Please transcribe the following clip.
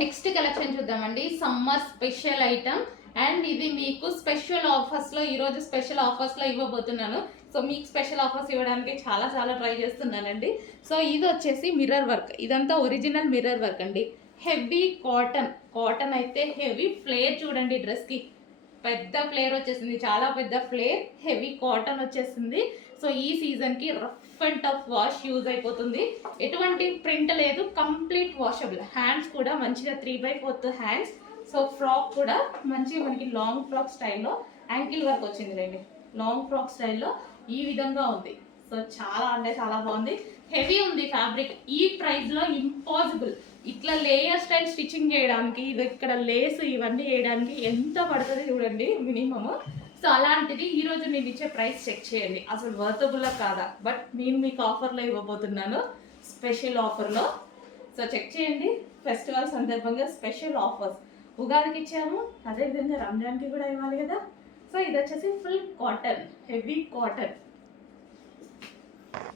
Next collection చూద్దామండి. Summer special item and ఇది మీకు స్పెషల్ ఆఫర్స్లో ఈరోజు స్పెషల్ ఆఫర్స్లో ఇవ్వబోతున్నాను. సో మీకు స్పెషల్ ఆఫర్స్ ఇవ్వడానికి చాలా చాలా ట్రై చేస్తున్నానండి. సో ఇది వచ్చేసి మిర్రర్ వర్క్ ఇదంతా ఒరిజినల్ మిర్రర్ వర్క్ అండి. హెవీ కాటన్ కాటన్ అయితే హెవీ ఫ్లేర్ చూడండి డ్రెస్కి పెద్ద ఫ్లేర్ వచ్చేసింది చాలా పెద్ద ఫ్లేర్ హెవీ కాటన్ వచ్చేసింది. సో ఈ సీజన్కి rough and tough wash use అయిపోతుంది. ఎటువంటి ప్రింట్ లేదు కంప్లీట్ వాషబుల్ హ్యాండ్స్ కూడా మంచిగా three by fourth hands so frock కూడా మంచిగా మనకి లాంగ్ ఫ్రాక్ స్టైల్లో యాంకిల్ వర్క్ వచ్చింది రండి లాంగ్ ఫ్రాక్ స్టైల్లో ఈ విధంగా ఉంది. సో చాలా అంటే చాలా బాగుంది. హెవీ ఉంది ఫ్యాబ్రిక్ ఈ ప్రైస్లో ఇంపాసిబుల్ ఇట్లా లేయర్ స్టైల్ స్టిచ్చింగ్ చేయడానికి ఇది ఇక్కడ లేస్ ఇవన్నీ చేయడానికి ఎంత పడుతుంది చూడండి మినిమమ్ సో అలాంటిది ఈ రోజు నేను ఇచ్చే ప్రైస్ చెక్ చేయండి. అసలు వర్తబుల్ కాదా? బట్ నేను మీకు ఆఫర్లో ఇవ్వబోతున్నాను స్పెషల్ ఆఫర్లో సో చెక్ చేయండి. ఫెస్టివల్ సందర్భంగా స్పెషల్ ఆఫర్స్ ఉగాదికి ఇచ్చాము. అదేవిధంగా రంజాన్కి కూడా ఇవ్వాలి కదా. సో ఇది వచ్చేసి ఫుల్ కాటన్ హెవీ కాటన్